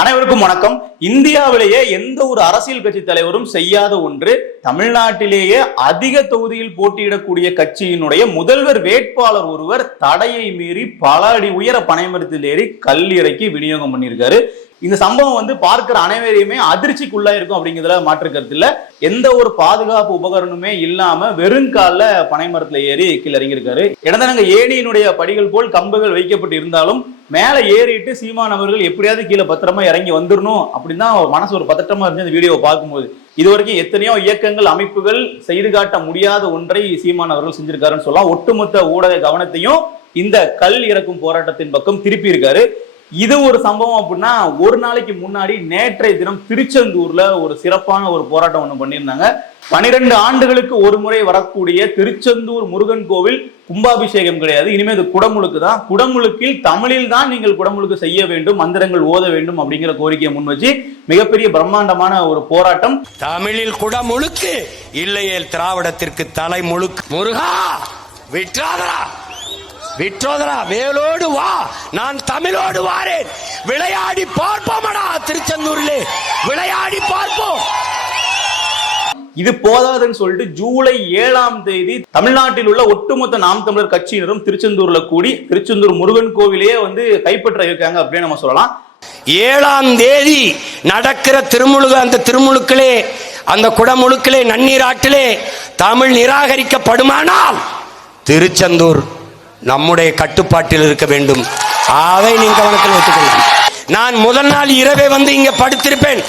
அனைவருக்கும் வணக்கம். இந்தியாவிலேயே எந்த ஒரு அரசியல் கட்சி தலைவரும் செய்யாத ஒன்று தமிழ்நாட்டிலேயே அதிக தொகுதியில் போட்டியிடக்கூடிய கட்சியினுடைய முதல்வர் வேட்பாளர் ஒருவர் தடையை மீறி பல அடி உயர பனைமரத்தில் ஏறி கல் இறக்கி விநியோகம் பண்ணியிருக்காரு. இந்த சம்பவம் வந்து பார்க்கிற அனைவரையுமே அதிர்ச்சிக்குள்ளா இருக்கும் அப்படிங்கிறதுல மாற்று கருத்து இல்ல. எந்த ஒரு பாதுகாப்பு உபகரணமே இல்லாம வெறுங்கால பனைமரத்துல ஏறி கீழே இறங்கியிருக்காரு. இடந்தனங்க ஏணியினுடைய படிகள் போல் கம்புகள் வைக்கப்பட்டு இருந்தாலும் மேல ஏறிட்டு சீமான் அவர்கள் எப்படியாவது கீழே பத்திரமா இறங்கி வந்துடணும் அப்படின்னு தான் அவர் மனசு ஒரு பதட்டமா இருந்துச்சு அந்த வீடியோவை பார்க்கும்போது. இது வரைக்கும் எத்தனையோ இயக்கங்கள் அமைப்புகள் செய்து காட்ட முடியாத ஒன்றை சீமான் அவர்கள் செஞ்சிருக்காருன்னு சொல்லலாம். ஒட்டுமொத்த ஊடக கவனத்தையும் இந்த கல் இறக்கும் போராட்டத்தின் பக்கம் திருப்பி இருக்காரு. இது ஒரு சம்பவம் அப்படின்னா ஒரு நாளைக்கு முன்னாடி நேற்றைய தினம் திருச்செந்தூர்ல ஒரு சிறப்பான ஒரு போராட்டம் ஒன்று பண்ணியிருந்தாங்க. பனிரெண்டு ஆண்டுகளுக்கு ஒரு முறை வரக்கூடிய திருச்செந்தூர் முருகன் கோவில் கும்பாபிஷேகம் கிடையாது. இனிமேல் இது குடமுழுக்கு தான். குடமுழுக்கில் தமிழில் தான் நீங்கள் குடமுழுக்கு செய்ய வேண்டும் மந்திரங்கள் ஓத வேண்டும் அப்படிங்கிற கோரிக்கையை முன் வச்சு மிகப்பெரிய பிரம்மாண்டமான ஒரு போராட்டம். தமிழில் குடமுழுக்கு இல்லையே திராவிடத்திற்கு தலை முழுக்கு. முருகா விற்றாதரா விற்றோதரா வேலோடு வா நான் தமிழோடு வாரேன். விளையாடி பார்ப்போமடா திருச்செந்தூரிலே. விளையாடி பார்ப்போம். இது போதாதுன்னு சொல்லிட்டு ஜூலை ஏழாம் தேதி தமிழ்நாட்டில் உள்ள ஒட்டுமொத்த நாம் தமிழர் கட்சியினரும் திருச்செந்தூர்ல கூடி திருச்செந்தூர் முருகன் கோவிலையே வந்து கைப்பற்ற இருக்காங்க அப்படின்னு நம்ம சொல்லலாம். ஏழாம் தேதி நடக்கிற திருமுழுக அந்த திருமுழுக்களே அந்த குடமுழுக்களே நன்னீராட்டிலே தமிழ் நிராகரிக்கப்படுமானால் திருச்செந்தூர் நம்முடைய கட்டுப்பாட்டில் இருக்க வேண்டும். அதை நீங்க கவனத்தில் வைத்துக்கொள்ளுங்கள் நான் முதல் நாள் இரவே வந்து இங்க படுத்திருப்பேன்.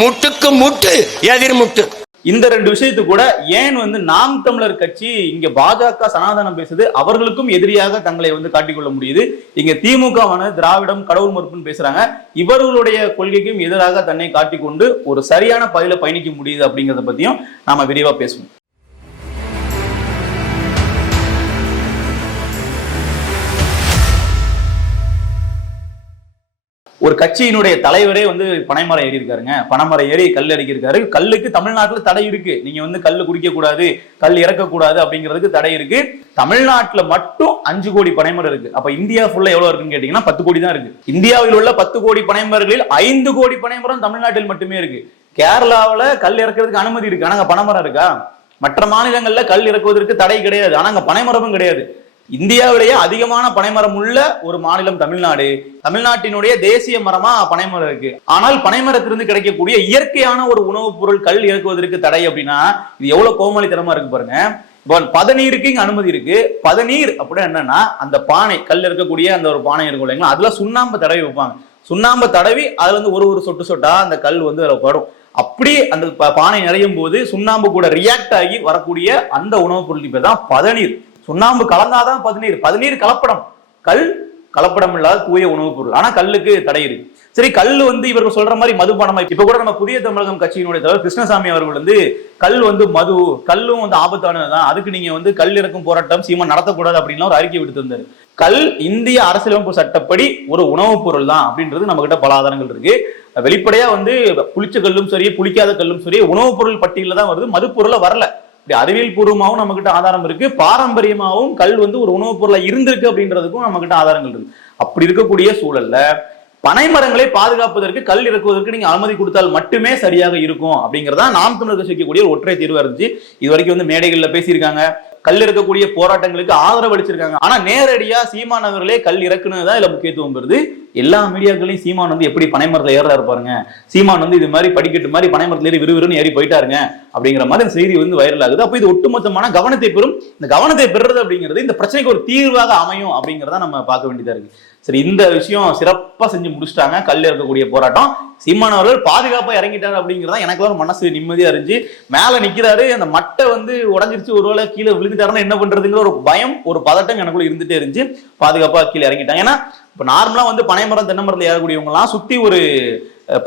முட்டுக்கு முட்டு எதிர் முட்டு. இந்த ரெண்டு விஷயத்து கூட ஏன் வந்து நாம் தமிழர் கட்சி இங்க பாஜக சனாதனம் பேசுது அவர்களுக்கும் எதிரியாக தங்களை வந்து காட்டிக்கொள்ள முடியுது. இங்க திமுக திராவிடம் கடவுள் மறுப்புன்னு பேசுறாங்க. இவர்களுடைய கொள்கைக்கும் எதிராக தன்னை காட்டிக்கொண்டு ஒரு சரியான பதில பயணிக்க முடியுது அப்படிங்கறத பத்தியும் நாம விரிவா பேசுவோம். ஒரு கட்சியினுடைய தலைவரே வந்து பனைமரம் ஏறி இருக்காருங்க பனைமரம் ஏறி கல் அடிக்கிருக்காரு. கல்லுக்கு தமிழ்நாட்டுல தடை இருக்கு. நீங்க வந்து கல் குடிக்க கூடாது கல் இறக்கக்கூடாது அப்படிங்கிறதுக்கு தடை இருக்கு. தமிழ்நாட்டுல மட்டும் அஞ்சு கோடி பனைமரம் இருக்கு. அப்ப இந்தியா ஃபுல்லா எவ்வளவு இருக்குன்னு கேட்டீங்கன்னா பத்து கோடி தான் இருக்கு. இந்தியாவில் உள்ள பத்து கோடி பனைமரங்களில் ஐந்து கோடி பனைமரம் தமிழ்நாட்டில் மட்டுமே இருக்கு. கேரளாவில் கல் இறக்குறதுக்கு அனுமதி இருக்கு. ஆனா பனைமரம் இருக்கா? மற்ற மாநிலங்கள்ல கல் இறக்குவதற்கு தடை கிடையாது. ஆனா அங்க பனைமரமும் கிடையாது. இந்தியாவிலேயே அதிகமான பனைமரம் உள்ள ஒரு மாநிலம் தமிழ்நாடு. தமிழ்நாட்டினுடைய தேசிய மரமா பனைமரம் இருக்கு. ஆனால் பனைமரத்திலிருந்து கிடைக்கக்கூடிய இயற்கையான ஒரு உணவுப் பொருள் கல் இறக்குவதற்கு தடை அப்படின்னா இது எவ்வளவு கோமாளித்தனமா இருக்கு பாருங்க. இப்போ பதநீருக்கு இங்க அனுமதி இருக்கு. பதநீர் அப்படின்னா என்னன்னா அந்த பானை கல் இருக்கக்கூடிய அந்த ஒரு பானை இருக்கும் இல்லைங்களா? அதுல சுண்ணாம்பு தடவி வைப்பாங்க. சுண்ணாம்பு தடவி அதுல வந்து ஒரு ஒரு சொட்டு சொட்டா அந்த கல் வந்து அதில் படும். அப்படி அந்த ப- பானை நிறையும் போது சுண்ணாம்பு கூட ரியாக்ட் ஆகி வரக்கூடிய அந்த உணவுப் பொருள் பேர் தான் பதநீர். சுண்ணாம்பு கலந்தாதான் பதநீர். பதநீர் கலப்படம். கல் கலப்படம் இல்லாத தூய உணவுப் பொருள். ஆனா கல்லுக்கு தடை இருக்கு. சரி கல் வந்து இவர்கள் சொல்ற மாதிரி மதுபானம் இப்ப கூட நம்ம புதிய தமிழகம் கட்சியினுடைய தலைவர் கிருஷ்ணசாமி அவர்கள் வந்து கல் வந்து மது கல்லும் வந்து ஆபத்தானதுதான். அதுக்கு நீங்க வந்து கல் இறக்கும் போராட்டம் சீமா நடத்தக்கூடாது அப்படின்னு ஒரு அறிக்கை விடுத்திருந்தாரு. கல் இந்திய அரசியலமைப்பு சட்டப்படி ஒரு உணவுப் பொருள் தான் அப்படின்றது நம்ம கிட்ட பல ஆதாரங்கள் இருக்கு. வெளிப்படையா வந்து புளிச்ச கல்லும் சரி புளிக்காத கல்லும் சரி உணவுப் பொருள் பட்டியலில் தான் வருது. மது பொருளை வரல. அறிவியல் பூர்வமாகவும் நம்ம கிட்ட ஆதாரம் இருக்கு. பாரம்பரியமாகவும் கல் வந்து ஒரு உணவுப் பொருளா இருந்திருக்கு அப்படின்றதுக்கும் நம்ம கிட்ட ஆதாரங்கள் இருக்கு. அப்படி இருக்கக்கூடிய சூழல்ல பனை மரங்களை பாதுகாப்பதற்கு கல் இறக்குவதற்கு நீங்க அனுமதி கொடுத்தால் மட்டுமே சரியாக இருக்கும் அப்படிங்கிறதா நாம் தமிழர் கட்சிக்கக்கூடிய ஒற்றை தீர்வாக இருந்துச்சு. இது வரைக்கும் வந்து மேடைகள்ல பேசியிருக்காங்க. கல் இருக்கக்கூடிய போராட்டங்களுக்கு ஆதரவு அளிச்சிருக்காங்க. ஆனா நேரடியா சீமான் அவர்களே கல் இறக்குனது தான் இதுல முக்கியத்துவம் பெறுது. எல்லா மீடியாக்களையும் சீமான் வந்து எப்படி பனைமரத்துல ஏறாரு பாருங்க. சீமான் வந்து இது மாதிரி படிக்கட்டு மாதிரி பனைமரத்துல ஏறி விறுவிறுன்னு ஏறி போயிட்டாருங்க அப்படிங்கிற மாதிரி இந்த செய்தி வந்து வைரல் ஆகுது. அப்போ இது ஒட்டுமொத்தமான கவனத்தை பெறும். இந்த கவனத்தை பெறுறது அப்படிங்கிறது இந்த பிரச்சனைக்கு ஒரு தீர்வாக அமையும் அப்படிங்கிறத நம்ம பார்க்க வேண்டியதா இருக்கு. சரி இந்த விஷயம் சிறப்பா செஞ்சு முடிச்சிட்டாங்க. கல் இருக்கக்கூடிய போராட்டம். சீமான் அவர்கள் பாதுகாப்பா இறங்கிட்டாரு அப்படிங்கிறதா எனக்கு ஒரு மனசு நிம்மதியா இருந்துச்சு. மேல நிக்கிறாரு அந்த மட்டை வந்து உடஞ்சிருச்சு ஒருவேளை கீழே விழுந்துட்டாருன்னா என்ன பண்றதுங்கிற ஒரு பயம் ஒரு பதட்டம் எனக்குள்ள இருந்துட்டே இருந்துச்சு. பாதுகாப்பா கீழே இறங்கிட்டாங்க. ஏன்னா இப்ப நார்மலா வந்து பனைமரம் தென்னைமரத்துல ஏறக்கூடியவங்க எல்லாம் சுத்தி ஒரு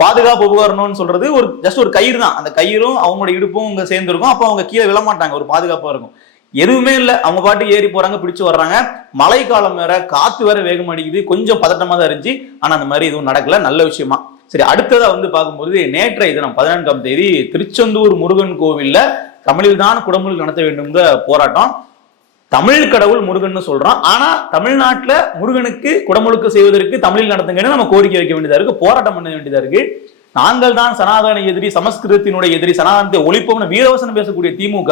பாதுகாப்பு உபகரணம்னு சொல்றது ஒரு ஜஸ்ட் ஒரு கயிறு தான். அந்த கயிறும் அவங்களோட இடுப்பும் சேர்ந்துருக்கும். அப்போ அவங்க கீழே விழமாட்டாங்க. ஒரு பாதுகாப்பா இருக்கும். எதுவுமே இல்லை. அவங்க பாட்டு ஏறி போறாங்க பிடிச்சு வர்றாங்க. மழை காலம் வேற காத்து வேற வேகம் அடிக்குது. கொஞ்சம் பதட்டமா தான் இருந்துச்சு. ஆனா அந்த மாதிரி எதுவும் நடக்கல. நல்ல விஷயமா. சரி அடுத்ததா வந்து பார்க்கும்போது நேற்றைய தினம் பதினான்காம் தேதி திருச்செந்தூர் முருகன் கோவில்ல தமிழில் தான் குடமுழுக்கு நடத்த வேண்டும்ங்கிற போராட்டம். தமிழ் கடவுள் முருகன்னு சொல்றோம் ஆனா தமிழ்நாட்டுல முருகனுக்கு குடமுழுக்கு செய்வதற்கு தமிழில் நடத்துங்கன்னு நம்ம கோரிக்கை வைக்க வேண்டியதா இருக்கு. போராட்டம் பண்ண வேண்டியதா இருக்கு. நாங்கள் தான் சனாதன எதிரி சமஸ்கிருதத்தினுடைய எதிரி சனாதனத்தை ஒழிப்போம்னு வீரவசனம் பேசக்கூடிய திமுக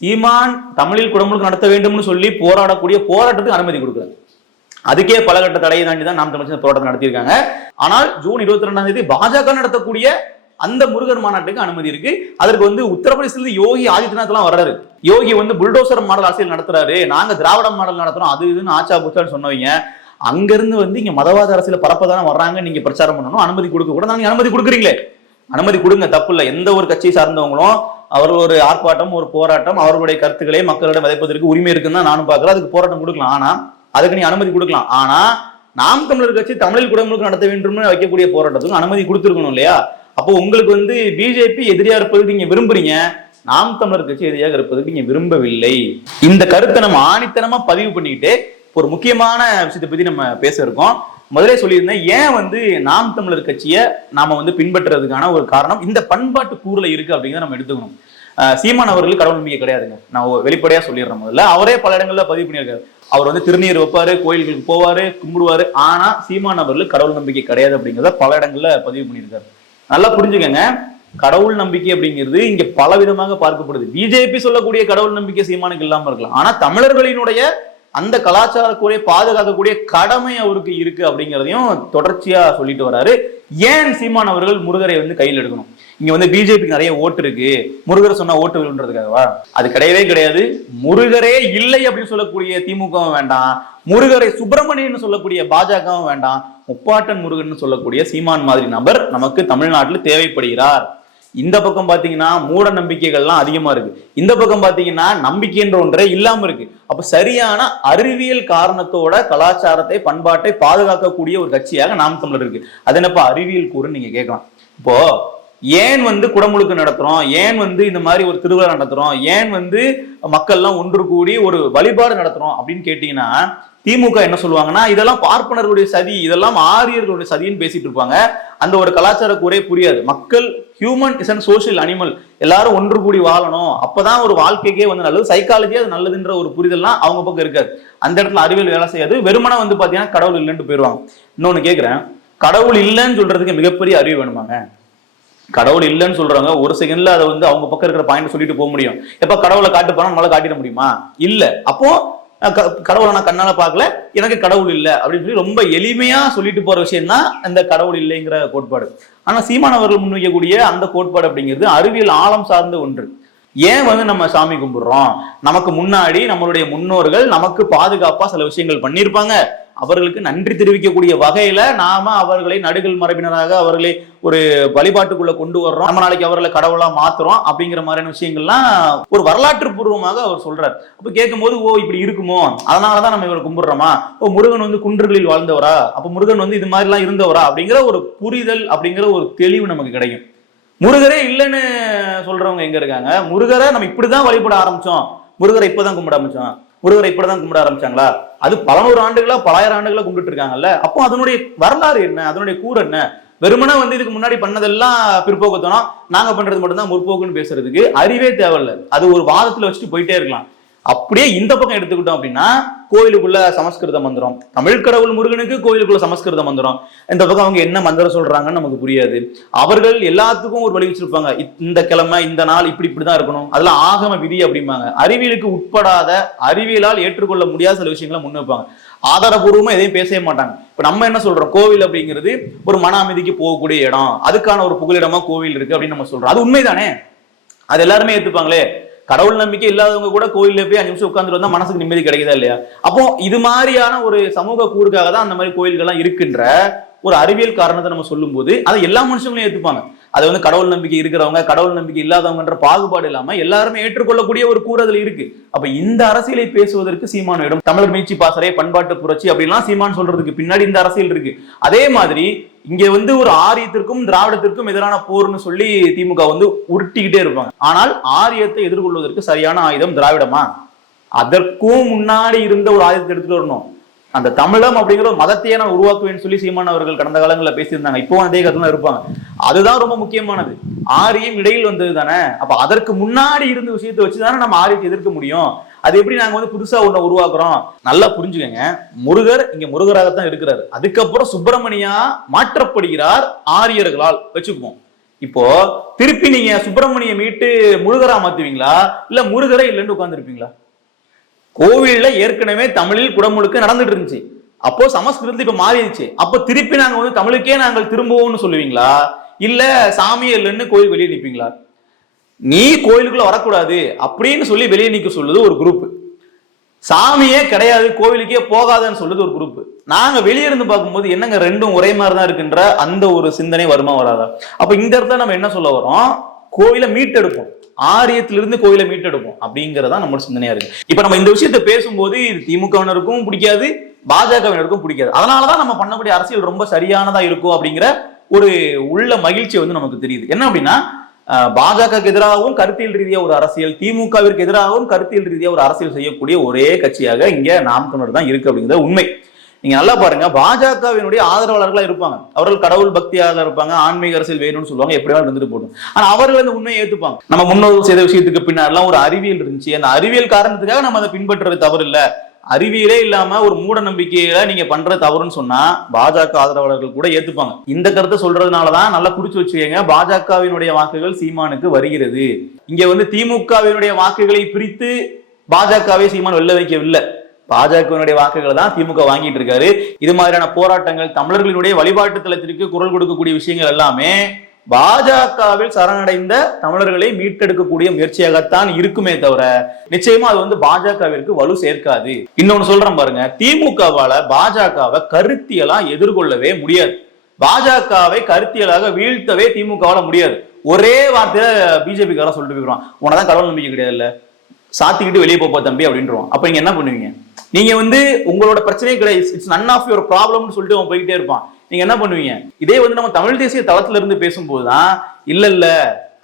சீமான் தமிழில் குடமுழுக்கு நடத்த வேண்டும்னு சொல்லி போராடக்கூடிய போராட்டத்துக்கு அனுமதி கொடுக்குறாங்க அதுக்கே பல கட்ட தடையை தாண்டி தான் நாம் தமிழ் போராட்டம் நடத்தியிருக்காங்க. ஆனால் ஜூன் இருபத்தி ரெண்டாம் தேதி பாஜக நடத்தக்கூடிய அந்த முருகர் மாநாட்டுக்கு அனுமதி இருக்கு. அதற்கு வந்து உத்தரப்பிரதேசத்துல யோகி ஆதித்யநாத் எல்லாம் வர்றாரு. யோகி வந்து புல்டோசர் மாடல் அரசியல் நடத்துறாரு. நாங்க திராவிட மாடல் நடத்துறோம். அது இதுன்னு ஆச்சா புச்சான்னு சொன்னவங்க. அங்கிருந்து வந்து இங்க மதவாத அரசியல பரப்பதானே வர்றாங்க நீங்க பிரச்சாரம் பண்ணணும். அனுமதி கொடுக்க கூட நாங்க அனுமதி கொடுக்குறீங்களே. அனுமதி கொடுங்க தப்பு இல்லை. எந்த ஒரு கட்சியை சார்ந்தவங்களும் அவர்கள் ஒரு ஆர்ப்பாட்டம் ஒரு போராட்டம் அவர்களுடைய கருத்துக்களை மக்களிடம் விதைப்பதற்கு உரிமை இருக்குன்னு தான் நானும் பார்க்கறேன். அதுக்கு போராட்டம் கொடுக்கலாம். ஆனா அதுக்கு நீ அனுமதி கொடுக்கலாம். ஆனா நாம் தமிழர் கட்சி தமிழில் குடமுழுக்கு நடத்த வேண்டும்னு வைக்கக்கூடிய போராட்டத்துக்கு அனுமதி கொடுத்துருக்கணும் இல்லையா? அப்போ உங்களுக்கு வந்து பிஜேபி எதிரியா இருப்பதுக்கு நீங்க விரும்புறீங்க. நாம் தமிழர் கட்சி எதிரியாக இருப்பதுக்கு நீங்க விரும்பவில்லை. இந்த கருத்தை நம்ம ஆணித்தனமா பதிவு பண்ணிக்கிட்டு ஒரு முக்கியமான விஷயத்தை பத்தி நம்ம பேச இருக்கோம். முதலே சொல்லியிருந்தேன் ஏன் வந்து நாம் தமிழர் கட்சியை நாம வந்து பின்பற்றுறதுக்கான ஒரு காரணம் இந்த பண்பாட்டு கூறுல இருக்கு அப்படிங்கிறத நம்ம எடுத்துக்கணும். சீமான் அவர்களுக்கு கடவுள் நம்பிக்கை கிடையாதுங்க. நான் வெளிப்படையா சொல்லிடுறேன் முதல்ல. அவரே பல இடங்கள்ல பதிவு பண்ணியிருக்காரு. அவர் வந்து திருநீர் வைப்பாரு கோயில்களுக்கு போவாரு கும்பிடுவாரு. ஆனா சீமான் அவர்களுக்கு கடவுள் நம்பிக்கை கிடையாது அப்படிங்கிறத பல இடங்கள்ல பதிவு பண்ணியிருக்காரு. நல்லா புரிஞ்சுக்கங்க. கடவுள் நம்பிக்கை அப்படிங்கிறது இங்க பல விதமாக பார்க்கப்படுது. பிஜேபி சொல்லக்கூடிய கடவுள் நம்பிக்கை சீமானுக்கு இல்லாம இருக்கலாம். ஆனா தமிழர்களினுடைய அந்த கலாச்சார பாதுகாக்கக்கூடிய கடமை அவருக்கு இருக்கு அப்படிங்கிறதையும் தொடர்ச்சியா சொல்லிட்டு வராரு. ஏன் சீமான் அவர்கள் முருகரை வந்து கையில் எடுக்கணும்? இங்க வந்து பிஜேபிக்கு நிறைய ஓட்டு இருக்கு. முருகர் சொன்னா ஓட்டு விழுன்றதுக்காகவா? அது கிடையவே கிடையாது. முருகரே இல்லை அப்படின்னு சொல்லக்கூடிய திமுகவும் வேண்டாம். முருகரை சுப்பிரமணியன் சொல்லக்கூடிய பாஜகவும் வேண்டாம். முப்பாட்டன் முருகன் சொல்லக்கூடிய சீமான் மாதிரி நபர் நமக்கு தமிழ்நாட்டில் தேவைப்படுகிறார். இந்த பக்கம் பார்த்தீங்கன்னா மூட நம்பிக்கைகள்லாம் அதிகமாக இருக்கு. இந்த பக்கம் பார்த்தீங்கன்னா நம்பிக்கைன்ற ஒன்றே இல்லாமல் இருக்கு. அப்போ சரியான அறிவியல் காரணத்தோட கலாச்சாரத்தை பண்பாட்டை பாதுகாக்கக்கூடிய ஒரு கட்சியாக நாம் தமிழர் இருக்கு. அது என்னப்பா? அறிவியல் கூறுன்னு நீங்கள் கேட்கலாம். இப்போ ஏன் வந்து குடமுழுக்கு நடத்துறோம்? ஏன் வந்து இந்த மாதிரி ஒரு திருவிழா நடத்துறோம்? ஏன் வந்து மக்கள்லாம் ஒன்று கூடி ஒரு வழிபாடு நடத்துறோம் அப்படின்னு கேட்டீங்கன்னா திமுக என்ன சொல்லுவாங்கன்னா இதெல்லாம் பார்ப்பனர்களுடைய சதி இதெல்லாம் ஆரியர்களுடைய சதின்னு பேசிட்டு இருப்பாங்க. அந்த ஒரு கலாச்சார கூறே புரியாது. மக்கள் human is and social animal எல்லாரும் ஒன்று கூடி வாழணும். அப்பதான் ஒரு வாழ்க்கைக்கே வந்து நல்லது. சைக்காலஜி அது நல்லதுன்ற ஒரு புரிதல்லாம் அவங்க பக்கம் இருக்காது. அந்த இடத்துல அறிவியல் வேலை செய்யாது. வெறுமனை வந்து பாத்தீங்கன்னா கடவுள் இல்லைன்ட்டு போயிடுவாங்க. இன்னொன்னு கேட்குறேன் கடவுள் இல்லைன்னு சொல்றதுக்கு மிகப்பெரிய அறிவு வேணுமாங்க? கடவுள் இல்லைன்னு சொல்றாங்க ஒரு செகண்ட்ல அதை வந்து அவங்க பக்கம் இருக்கிற பாயிண்ட் சொல்லிட்டு போக முடியும். எப்ப கடவுளை காட்டு போனா நம்மளால காட்டிட முடியுமா? இல்ல. அப்போ கடவுளை நான் கண்ணால பார்க்கல. எனக்கு கடவுள் இல்லை அப்படின்னு சொல்லி ரொம்ப எளிமையா சொல்லிட்டு போற விஷயம் தான் இந்த கடவுள் இல்லைங்கிற கோட்பாடு. ஆனா சீமான் அவர்கள் முன்வைக்கக்கூடிய அந்த கோட்பாடு அப்படிங்கிறது அறிவியல் ஆழம் சார்ந்த ஒன்று. ஏன் வந்து நம்ம சாமி கும்பிடுறோம்? நமக்கு முன்னாடி நம்மளுடைய முன்னோர்கள் நமக்கு பாதுகாப்பா சில விஷயங்கள் பண்ணியிருப்பாங்க. அவர்களுக்கு நன்றி தெரிவிக்கக்கூடிய வகையில நாம அவர்களை நடுகள் மரபினராக அவர்களை ஒரு வழிபாட்டுக்குள்ள கொண்டு வர்றோம். நம்ம நாளைக்கு அவர்களை கடவுளா மாத்துறோம் அப்படிங்கிற மாதிரியான விஷயங்கள்லாம் ஒரு வரலாற்று பூர்வமாக அவர் சொல்றார். அப்ப கேட்கும்போது ஓ இப்படி இருக்குமோ? அதனாலதான் நம்ம இவரை கும்பிடுறோமா? ஓ முருகன் வந்து குன்றுகளில் வாழ்ந்தவரா? அப்ப முருகன் வந்து இது மாதிரி எல்லாம் இருந்தவரா? அப்படிங்கிற ஒரு புரிதல் அப்படிங்கிற ஒரு தெளிவு நமக்கு கிடைக்கும். முருகரே இல்லைன்னு சொல்றவங்க எங்க இருக்காங்க? முருகரை நம்ம இப்படிதான் வழிபட ஆரம்பிச்சோம். முருகரை இப்பதான் கும்பிட ஆரம்பிச்சோம். முருகரை இப்படிதான் கும்பிட ஆரம்பிச்சாங்களா? அது பல நூறு ஆண்டுகளா பலாயிரம் ஆண்டுகளா கும்பிட்டு இருக்காங்கல்ல? அப்போ அதனுடைய வரலாறு என்ன? அதனுடைய கூறு என்ன? வெறுமனே வந்து இதுக்கு முன்னாடி பண்ணதெல்லாம் பிற்போக்குத்தனம் நாங்க பண்றது மட்டும்தான் முற்போக்குன்னு பேசுறதுக்கு அறிவே தேவையில்லை. அது ஒரு வாதத்துல வச்சுட்டு போயிட்டே இருக்கலாம். அப்படியே இந்த பக்கம் எடுத்துக்கிட்டோம் அப்படின்னா கோயிலுக்குள்ள சமஸ்கிருத மந்திரம். தமிழ் கடவுள் முருகனுக்கு கோயிலுக்குள்ள சமஸ்கிருத மந்திரம். இந்த பக்கம் அவங்க என்ன மந்திரம் சொல்றாங்கன்னு நமக்கு புரியாது. அவர்கள் எல்லாத்துக்கும் ஒரு வழி வச்சிருப்பாங்க. இந்த கிழமை இந்த நாள் இப்படி இப்படிதான் இருக்கணும். அதெல்லாம் ஆகம விதி அப்படிம்பாங்க. அறிவியலுக்கு உட்படாத அறிவியலால் ஏற்றுக்கொள்ள முடியாத சில விஷயங்களை முன் வைப்பாங்க. ஆதாரபூர்வமா எதையும் பேசவே மாட்டாங்க. இப்ப நம்ம என்ன சொல்றோம்? கோவில் அப்படிங்கிறது ஒரு மன அமைதிக்கு போகக்கூடிய இடம். அதுக்கான ஒரு புகலிடமா கோவில் இருக்கு அப்படின்னு நம்ம சொல்றோம். அது உண்மைதானே? அது எல்லாருமே ஏத்துப்பாங்களே? கடவுள் நம்பிக்கை இல்லாதவங்க கூட கோயிலில் போய் அஞ்சு நிமிஷம் உட்கார்ந்துட்டு வந்தால் மனசுக்கு நிம்மதி கிடைக்குதா இல்லையா? அப்போ இது மாதிரியான ஒரு சமூக கூறுக்காக தான் அந்த மாதிரி கோயில்கள்லாம் இருக்கின்ற ஒரு அறிவியல் காரணத்தை நம்ம சொல்லும்போது அதை எல்லா மனுஷங்களும் ஏத்துப்பாங்க. அது வந்து கடவுள் நம்பிக்கை இருக்கிறவங்க கடவுள் நம்பிக்கை இல்லாதவங்கன்ற பாகுபாடு இல்லாம எல்லாருமே ஏற்றுக்கொள்ளக்கூடிய ஒரு கூறுதல் இருக்கு. அப்ப இந்த அரசியலை பேசுவதற்கு சீமான் இடம் தமிழர் மீட்சி பாசறை பண்பாட்டு புரட்சி அப்படின்லாம் சீமான் சொல்றதுக்கு பின்னாடி இந்த அரசியல் இருக்கு. அதே மாதிரி இங்க வந்து ஒரு ஆரியத்திற்கும் திராவிடத்திற்கும் எதிரான போர்னு சொல்லி திமுக வந்து உருட்டிக்கிட்டே இருப்பாங்க. ஆனால் ஆரியத்தை எதிர்கொள்வதற்கு சரியான ஆயுதம் திராவிடமா? அதற்கும் முன்னாடி இருந்த ஒரு ஆயுதத்தை எடுத்துட்டு வரணும். அந்த தமிழம் அப்படிங்கிற ஒரு மதத்தையே நான் உருவாக்குவேன்னு சொல்லி சீமான் அவர்கள் கடந்த காலங்களில் பேசியிருந்தாங்க. இப்போ அதே கருத்துல இருப்பாங்க. அதுதான் ரொம்ப முக்கியமானது. ஆரியம் இடையில் வந்தது தானே அப்ப அதற்கு முன்னாடி இருந்த விஷயத்தை வச்சு தானே நம்ம ஆரியத்தை எதிர்க்க முடியும். அது எப்படி நாங்க வந்து புதுசா ஒண்ணு உருவாக்குறோம்? நல்லா புரிஞ்சுக்கங்க. முருகர் இங்க முருகராகத்தான் இருக்கிறாரு. அதுக்கப்புறம் சுப்பிரமணியா மாற்றப்படுகிறார் ஆரியர்களால். வச்சுக்குவோம். இப்போ திருப்பி நீங்க சுப்பிரமணியம் மீட்டு முருகரா மாத்துவீங்களா? இல்ல முருகரே இல்லைன்னு உட்கார்ந்துருப்பீங்களா? கோவில்ல ஏற்கனவே தமிழில் குடமுழுக்க நடந்துட்டு இருந்துச்சு. அப்போ சமஸ்கிருதம் இப்ப மாறிடுச்சு. அப்போ திருப்பி நாங்க வந்து தமிழுக்கே நாங்கள் திரும்புவோம்னு சொல்லுவீங்களா? இல்ல சாமியே இல்லைன்னு கோயில் வெளியே நிற்பீங்களா நீ கோயிலுக்குள்ள வரக்கூடாது அப்படின்னு சொல்லி வெளியே நிற்க சொல்லுது ஒரு குரூப் சாமியே கிடையாது கோவிலுக்கே போகாதன்னு சொல்லுது ஒரு குரூப் நாங்க வெளியே இருந்து பார்க்கும்போது என்னங்க ரெண்டும் ஒரே மாதிரி தான் இருக்குன்ற அந்த ஒரு சிந்தனை வருமா வராதா? அப்ப இந்த இடத்துல நம்ம என்ன சொல்ல வரோம்? கோயிலை மீட்டெடுப்போம். ஆரியத்திலிருந்து கோயிலை மீட்டெடுப்போம் அப்படிங்கிறதா நம்மளோட சிந்தனையா இருக்கு. இப்ப நம்ம இந்த விஷயத்த பேசும்போது இது திமுகவினருக்கும் பிடிக்காது பாஜகவினருக்கும் பிடிக்காது. அதனாலதான் நம்ம பண்ணக்கூடிய அரசியல் ரொம்ப சரியானதா இருக்கும் அப்படிங்கிற ஒரு உள்ள மகிழ்ச்சி வந்து நமக்கு தெரியுது. என்ன அப்படின்னா பாஜகக்கு பாஜகவுக்கு எதிராகவும் கருத்தியல் ரீதியா ஒரு அரசியல் திமுகவிற்கு எதிராகவும் கருத்தியல் ரீதியா ஒரு அரசியல் செய்யக்கூடிய ஒரே கட்சியாக இங்க நாம் தமிழர் தான் இருக்கு அப்படிங்கிறது உண்மை. நீங்க நல்லா பாருங்க பாஜகவினுடைய ஆதரவாளர்களா இருப்பாங்க. அவர்கள் கடவுள் பக்தியாக இருப்பாங்க ஆன்மீக அரசியல் வேணும்னு சொல்லுவாங்க எப்படி வேணாலும் இருந்துட்டு போடும் ஆனா அவர்கள் அந்த உண்மையை ஏத்துப்பாங்க. நம்ம முன்னோர்கள் செய்த விஷயத்துக்கு பின்னாடிலாம் ஒரு அறிவியல் இருந்துச்சு. அந்த அறிவியல் காரணத்துக்காக நம்ம அதை பின்பற்றுறது தவறு இல்ல அறிவியலே இல்லாம ஒரு மூட நம்பிக்கையில நீங்க பண்ற தவறுன்னு சொன்னா பாஜக ஆதரவாளர்கள் கூட ஏத்துப்பாங்க. இந்த கருத்தை சொல்றதுனாலதான் நல்லா குறிச்சு வச்சுக்கோங்க பாஜகவினுடைய வாக்குகள் சீமானுக்கு வருகிறது. இங்க வந்து திமுகவினுடைய வாக்குகளை பிரித்து பாஜகவை சீமான் வெளில வைக்கவில்லை. பாஜகவினுடைய வாக்குகளை தான் திமுக வாங்கிட்டு இருக்காரு. இது மாதிரியான போராட்டங்கள் தமிழர்களினுடைய வழிபாட்டு தளத்திற்கு குரல் கொடுக்கக்கூடிய விஷயங்கள் எல்லாமே பாஜகவில் சரணடைந்த தமிழர்களை மீட்டெடுக்கக்கூடிய முயற்சியாகத்தான் இருக்குமே தவிர நிச்சயமா அது வந்து பாஜகவிற்கு வலு சேர்க்காது. இன்னொன்னு சொல்றேன் பாருங்க திமுகவால பாஜகவை கருத்தியலா எதிர்கொள்ளவே முடியாது. பாஜகவை கருத்தியலாக வீழ்த்தவே திமுகவால முடியாது. ஒரே வார்த்தையில பிஜேபி காரன் சொல்லிட்டு போயிடுவான். உனதான் கடவுள் நம்பிக்கை கிடையாது இல்ல சாத்திக்கிட்டு வெளியே போப்போ தம்பி அப்படின்றான் அப்ப நீங்க என்ன பண்ணுவீங்க? நீங்க வந்து உங்களோட பிரச்சனையே கிடையாது. இட்ஸ் நன் ஆஃப் யுவர் ப்ராப்ளம்னு சொல்லிட்டு அவன் போயிட்டே இருப்பான். நீங்க என்ன பண்ணுவீங்க? இதே வந்து நம்ம தமிழ் தேசிய தளத்துல இருந்து பேசும்போது தான் இல்ல இல்ல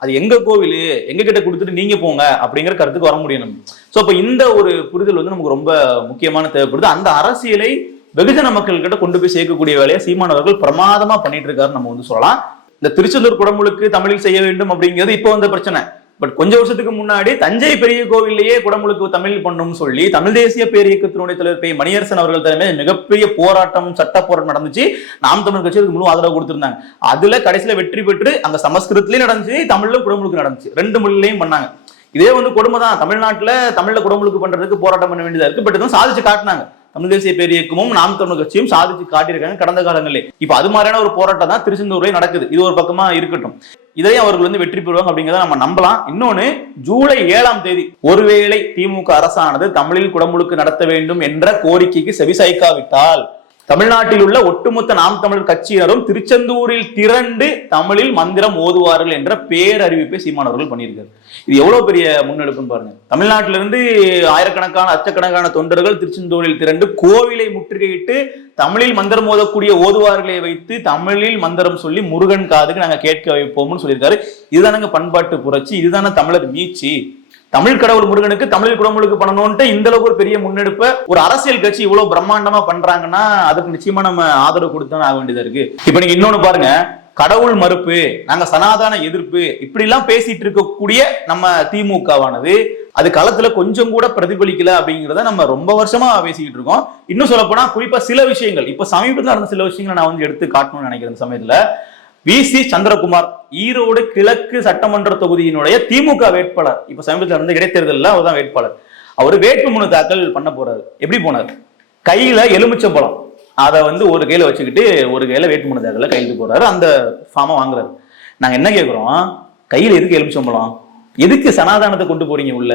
அது எங்க கோவில்? எங்க கிட்ட கொடுத்துட்டு நீங்க போங்க அப்படிங்கிற கருத்துக்கு வர முடியும் நம்ம சோ அப்ப இந்த ஒரு புரிதல் வந்து நமக்கு ரொம்ப முக்கியமான தேவைப்படுது. அந்த அரசியலை வெகுஜன மக்கள் கிட்ட கொண்டு போய் சேர்க்கக்கூடிய வேலையை சீமானவர்கள் பிரமாதமா பண்ணிட்டு இருக்காரு நம்ம வந்து சொல்லலாம். இந்த திருச்செந்தூர் குடமுழுக்கு தமிழில் செய்ய வேண்டும் அப்படிங்கிறது இப்போ வந்த பிரச்சனை. பட் கொஞ்ச வருஷத்துக்கு முன்னாடி தஞ்சை பெரிய கோவில்லையே குடமுழுக்கு தமிழ் பண்ணும் சொல்லி தமிழ் தேசிய பேரியக்கத்தினுடைய தலைவர் பே. மணியரசன் அவர்கள் தலைமையில் மிகப்பெரிய போராட்டம் சட்ட போராட்டம் நடந்துச்சு. நாம் தமிழ் கட்சி அதுக்கு முழு ஆதரவு கொடுத்திருந்தாங்க. அதுல கடைசியில வெற்றி பெற்று அங்க சமஸ்கிருதத்திலயும் நடந்துச்சு தமிழ்ல குடமுழுக்கு நடந்துச்சு. ரெண்டு மொழிலையும் பண்ணாங்க. இதே வந்து கொடுமை தான் தமிழ்நாட்டுல தமிழ்ல குடமுழுக்கு பண்றதுக்கு போராட்டம் பண்ண வேண்டியதா இருக்கு. பட் இதுவும் சாதிச்சு காட்டினாங்க. தமிழ் தேசிய பேரியக்கமும் நாம் தமிழ் கட்சியும் சாதிச்சு காட்டியிருக்காங்க கடந்த காலங்களிலே. இப்ப அது மாதிரியான ஒரு போராட்டம் தான் திருச்செந்தூர்லயே நடக்குது. இது ஒரு பக்கமா இருக்கட்டும். இதையும் அவர்கள் வந்து வெற்றி பெறுவாங்க அப்படிங்கிறத நம்ம நம்பலாம். இன்னொன்னு ஜூலை ஏழாம் தேதி ஒருவேளை திமுக அரசானது தமிழில் குடமுழுக்கு நடத்த வேண்டும் என்ற கோரிக்கைக்கு செவிசாய்க்காவிட்டால் தமிழ்நாட்டில் உள்ள ஒட்டுமொத்த நாம் தமிழ் கட்சியினரும் திருச்செந்தூரில் திரண்டு தமிழில் மந்திரம் ஓதுவார்கள் என்ற பேரறிவிப்பை சீமானவர்கள் பண்ணியிருக்காரு. இது எவ்வளவு பெரிய முன்னெடுப்புன்னு பாருங்க. தமிழ்நாட்டிலிருந்து ஆயிரக்கணக்கான லட்சக்கணக்கான தொண்டர்கள் திருச்செந்தூரில் திரண்டு கோவிலை முற்றுகையிட்டு தமிழில் மந்திரம் ஓதக்கூடிய ஓதுவார்களை வைத்து தமிழில் மந்திரம் சொல்லி முருகன் காதுக்கு நாங்க கேட்க வைப்போம்னு சொல்லியிருக்காரு. இதுதானங்க பண்பாட்டு புரட்சி இதுதானே தமிழர் மீட்சி தமிழ் கடவுள் முருகனுக்கு தமிழ் குடமுழுக்கு பண்ணணும்ட்டு இந்த அளவுக்கு ஒரு பெரிய முன்னெடுப்பு ஒரு அரசியல் கட்சி இவ்வளவு பிரம்மாண்டமா பண்றாங்கன்னா அதுக்கு நிச்சயமா நம்ம ஆதரவு கொடுத்தான் ஆக வேண்டியதா இருக்கு. இப்ப நீங்க இன்னொன்னு பாருங்க கடவுள் மறுப்பு நாங்க சனாதன எதிர்ப்பு இப்படி எல்லாம் பேசிட்டு இருக்கக்கூடிய நம்ம திமுகவானது அது களத்துல கொஞ்சம் கூட பிரதிபலிக்கல அப்படிங்கிறத நம்ம ரொம்ப வருஷமா பேசிக்கிட்டு இருக்கோம். இன்னும் சொல்ல போனா குறிப்பா சில விஷயங்கள் இப்ப சமீபத்தில் நடந்த சில விஷயங்களை நான் வந்து எடுத்து காட்டணும்னு நினைக்கிறேன் இந்த சமயத்துல. வி. சி. சந்திரகுமார் ஈரோடு கிழக்கு சட்டமன்ற தொகுதியினுடைய திமுக வேட்பாளர். இப்ப சமீபத்தில் நடந்த இடைத்தேர்தலில் அவர் தான் வேட்பாளர். அவர் வேட்புமனு தாக்கல் பண்ண போறாரு. எப்படி போனார்? கையில எலுமிச்சம்பழம் அதை வந்து ஒரு கையில வச்சுக்கிட்டு ஒரு கையில வேட்புமனு தாக்கல கையெழுத்து போறாரு அந்த ஃபார்மை வாங்குறாரு. நாங்க என்ன கேட்குறோம் கையில எதுக்கு எலுமிச்சம்பழம் எதுக்கு சனாதானத்தை கொண்டு போறீங்க உள்ள?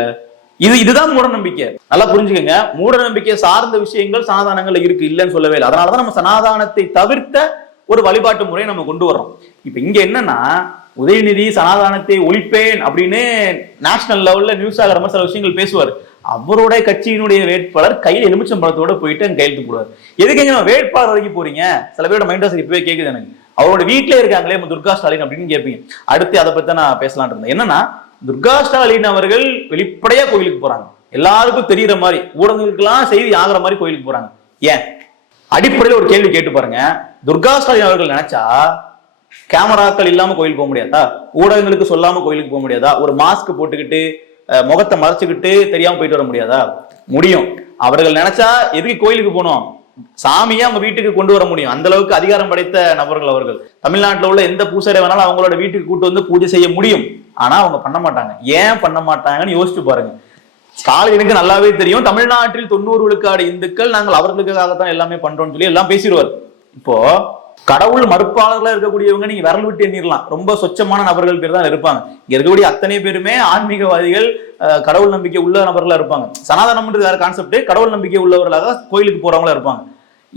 இது இதுதான் மூட நம்பிக்கை நல்லா புரிஞ்சுக்கங்க. மூட நம்பிக்கை சார்ந்த விஷயங்கள் சனாதானங்கள்ல இருக்கு இல்லைன்னு சொல்லவே இல்லை. அதனாலதான் நம்ம சனாதானத்தை தவிர்த்த ஒரு வழிபாட்டு முறையை நம்ம கொண்டு வர்றோம். இப்ப இங்க என்னன்னா உதயநிதி சனாதானத்தை ஒழிப்பேன் அப்படின்னு நேஷனல் லெவல்ல நியூஸ் ஆகிற மாதிரி சில விஷயங்கள் பேசுவார். அவருடைய கட்சியினுடைய வேட்பாளர் கையில் எலுமிச்சம்பழத்தோட போயிட்டு அங்க கையெழுத்து போடுவார். எதுக்கு வேட்பாளர் வரைக்கும் போறீங்க? சில பேரோட மைண்ட் வாசல் இப்பவே கேக்குது எனக்கு. அவரோட வீட்டிலே இருக்காங்களே நம்ம துர்கா ஸ்டாலின் அப்படின்னு கேட்பீங்க அடுத்து அதை பத்தி நான் பேசலாம்னு இருந்தேன். என்னன்னா துர்கா ஸ்டாலின் அவர்கள் வெளிப்படையா கோயிலுக்கு போறாங்க. எல்லாருக்கும் தெரியற மாதிரி ஊடகங்களுக்கெல்லாம் செய்தி ஆகுற மாதிரி கோயிலுக்கு போறாங்க. ஏன்? அடிப்படையில் ஒரு கேள்வி கேட்டு பாருங்க. துர்கா ஸ்டாலின் அவர்கள் நினைச்சா கேமராக்கள் இல்லாம கோயிலுக்கு போக முடியாதா? ஊடகங்களுக்கு சொல்லாம கோயிலுக்கு போக முடியாதா? ஒரு மாஸ்க் போட்டுக்கிட்டு முகத்தை மறைச்சுக்கிட்டு தெரியாம போயிட்டு வர முடியாதா? முடியும். அவர்கள் நினைச்சா எதுக்கு கோயிலுக்கு போகணும்? சாமியை அவங்க வீட்டுக்கு கொண்டு வர முடியும். அந்த அளவுக்கு அதிகாரம் படைத்த நபர்கள் அவர்கள். தமிழ்நாட்டில் உள்ள எந்த பூசாரி வேணாலும் அவங்களோட வீட்டுக்கு கூட்டு வந்து பூஜை செய்ய முடியும். ஆனா அவங்க பண்ண மாட்டாங்க. ஏன் பண்ண மாட்டாங்கன்னு யோசிச்சு பாருங்க. ஸ்டாலினுக்கு நல்லாவே தெரியும். தமிழ்நாட்டில் தொண்ணூறு விழுக்காடு இந்துக்கள் நாங்கள் அவர்களுக்காகத்தான் எல்லாமே பண்றோம்னு சொல்லி எல்லாம் பேசிடுவார். இப்போ கடவுள் மறுப்பாளர்களா இருக்கக்கூடியவங்க நீங்க விரல் விட்டு எண்ணிடலாம் ரொம்ப சொச்சமான நபர்கள் பேர் தான் இருப்பாங்க. இங்க இருக்கக்கூடிய அத்தனை பேருமே ஆன்மீகவாதிகள் கடவுள் நம்பிக்கை உள்ள நபர்களா இருப்பாங்க. சனாதனம்ன்றது வேற கான்செப்ட் கடவுள் நம்பிக்கை உள்ளவர்களாக கோயிலுக்கு போறவங்களா இருப்பாங்க.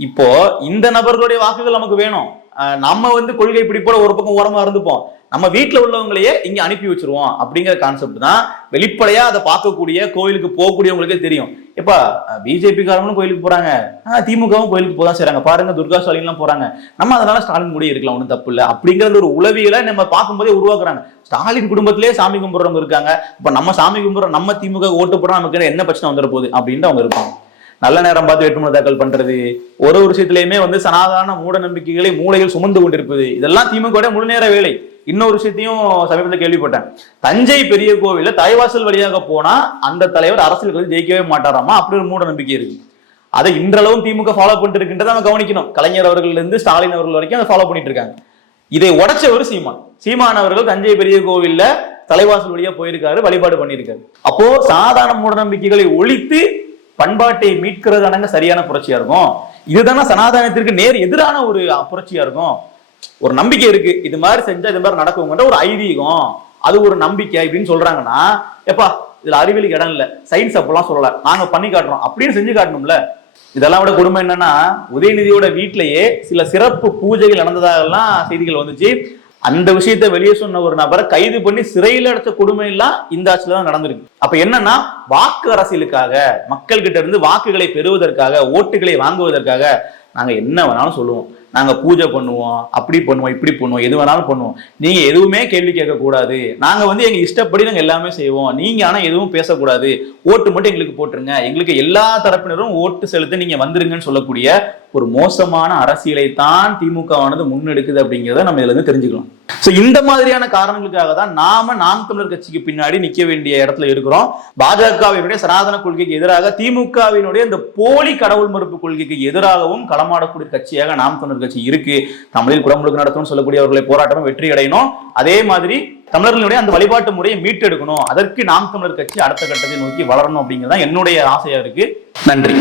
இப்போ இந்த நபர்களுடைய வாக்குகள் நமக்கு வேணும். நம்ம வந்து கொள்கை பிடிப்போட ஒரு பக்கம் ஓரமா இருந்துப்போம். நம்ம வீட்டுல உள்ளவங்களையே இங்க அனுப்பி வச்சிருவோம் அப்படிங்கிற கான்செப்ட் தான் வெளிப்படையா அதை பார்க்கக்கூடிய கோயிலுக்கு போகக்கூடியவங்களுக்கே தெரியும். இப்ப பிஜேபி காரங்களும் கோயிலுக்கு போறாங்க. திமுகவும் கோயிலுக்கு போதான் செய்றாங்க. பாருங்க துர்கா ஸ்டாலின்லாம் போறாங்க. நம்ம அதனால ஸ்டாலின் முடி இருக்கலாம் ஒன்றும் தப்பு இல்லை. அப்படிங்கிற ஒரு உளவியலை நம்ம பார்க்கும்போதே உருவாக்குறாங்க. ஸ்டாலின் குடும்பத்திலே சாமி கும்பிட்றவங்க இருக்காங்க. இப்ப நம்ம சாமி கும்பிட்ற நம்ம திமுக ஓட்டு போட நமக்கு என்ன பிரச்சனை வந்துட போகுது அப்படின்ட்டு அவங்க இருப்பாங்க. நல்ல நேரம் பார்த்து வேட்புமனு தாக்கல் பண்றது. ஒரு ஒரு விஷயத்திலயுமே வந்து சனாதன மூட நம்பிக்கைகளை மூளைகள் சுமந்து கொண்டிருப்பது. இதெல்லாம் திமுக முழு நேர வேலை. இன்னொரு விஷயத்தையும் சமீபத்தில் கேள்விப்பட்டேன். தஞ்சை பெரிய கோவில தலைவாசல் வழியாக போனா அந்த தலைவர் அரசியல் ஜெயிக்கவே மாட்டாராமா? அப்படி ஒரு மூட நம்பிக்கை இருக்கு. அதை இன்றளவும் திமுக ஃபாலோ பண்ணிட்டு இருக்கின்றதை நம்ம கவனிக்கணும். கலைஞர் அவர்கள் இருந்து ஸ்டாலின் அவர்கள் வரைக்கும் அதை ஃபாலோ பண்ணிட்டு இருக்காங்க. இதை உடைச்சவர் சீமான். சீமான் அவர்கள் தஞ்சை பெரிய கோவில்ல தலைவாசல் வழியா போயிருக்காரு வழிபாடு பண்ணியிருக்காரு. அப்போ சாதாரண மூட நம்பிக்கைகளை ஒழித்து பண்பாட்டை மீட்கிறதானங்க சரியான புரட்சியா இருக்கும். இதுதானே சனாதனத்திற்கு நேர் எதிரான ஒரு புரட்சியா இருக்கும். ஒரு நம்பிக்கை இருக்கு. இது மாதிரி செஞ்சா இது மாதிரி நடக்குங்கிற ஒரு ஐதீகம். அது ஒரு நம்பிக்கை இப்படின்னு சொல்றாங்கன்னா எப்பா இதுல அறிவியலுக்கு இடம் இல்ல. சயின்ஸ் அப்பெல்லாம் சொல்லல. நாங்க பண்ணி காட்டுறோம். அப்படின்னு செஞ்சு காட்டணும்ல. இதெல்லாம் விட கொடுமை என்னன்னா உதயநிதியோட வீட்டிலேயே சில சிறப்பு பூஜைகள் நடந்ததாகலாம் செய்திகள் வந்துச்சு. அந்த விஷயத்தை வெளியே சொன்ன ஒரு நபரை கைது பண்ணி சிறையில் அடைச்ச கொடுமை எல்லாம் இந்த ஆட்சியில தான் நடந்திருக்கு. அப்ப என்னன்னா வாக்கு அரசியலுக்காக மக்கள் கிட்ட இருந்து வாக்குகளை பெறுவதற்காக ஓட்டுகளை வாங்குவதற்காக நாங்க என்ன வேணாலும் சொல்லுவோம். நாங்க பூஜை பண்ணுவோம் அப்படி பண்ணுவோம் இப்படி பண்ணுவோம் எது வேணாலும் பண்ணுவோம். நீங்க எதுவுமே கேள்வி கேட்கக்கூடாது. நாங்க வந்து எங்க இஷ்டப்படி நாங்க எல்லாமே செய்வோம். நீங்க ஆனா எதுவும் பேசக்கூடாது. ஓட்டு மட்டும் எங்களுக்கு போட்டுருங்க. எங்களுக்கு எல்லா தரப்பினரும் ஓட்டு செலுத்த நீங்க வந்துருங்கன்னு சொல்லக்கூடிய ஒரு மோசமான அரசியலை தான் திமுகவானது முன்னெடுக்குது அப்படிங்கிறத நம்ம இதுல இருந்து தெரிஞ்சுக்கலாம். சோ இந்த மாதிரியான காரணங்களுக்காக தான் நாம நாம் தமிழர் கட்சிக்கு பின்னாடி நிற்க வேண்டிய இடத்துல இருக்கிறோம். பாஜகவினுடைய சனாதன கொள்கைக்கு எதிராக திமுகவினுடைய இந்த போலி கடவுள் மறுப்பு கொள்கைக்கு எதிராகவும் களமாடக்கூடிய கட்சியாக நாம் தமிழர் கட்சி இருக்கு. தமிழில் குடமுழுக்கு நடத்தும்னு சொல்லக்கூடியவர்களை போராட்டமும் வெற்றி அடையணும். அதே மாதிரி தமிழர்களுடைய அந்த வழிபாட்டு முறையை மீட்டெடுக்கணும். அதற்கு நாம் தமிழர் கட்சி அடுத்த கட்டத்தை நோக்கி வளரணும் அப்படிங்கிறது தான் என்னுடைய ஆசையா இருக்கு. நன்றி.